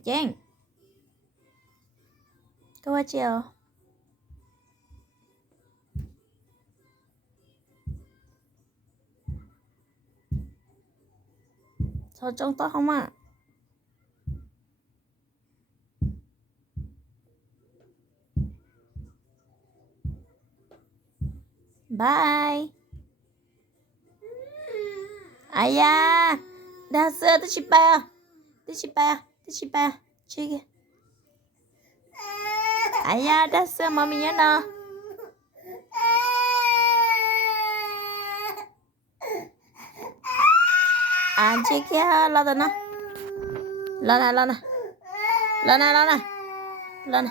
쨍쨍. 좋아지요. 저쪽 또 하마. Bye. 아야, 나왔어요. 드시 빠요. 드시 빠요. 드시 빠요. 저기. 아야, 됐어. 머미 nhớ nó. À, chị kia lo rồi nó. Lo nè, lo nè. Lo nè, lo nè. Lo nè.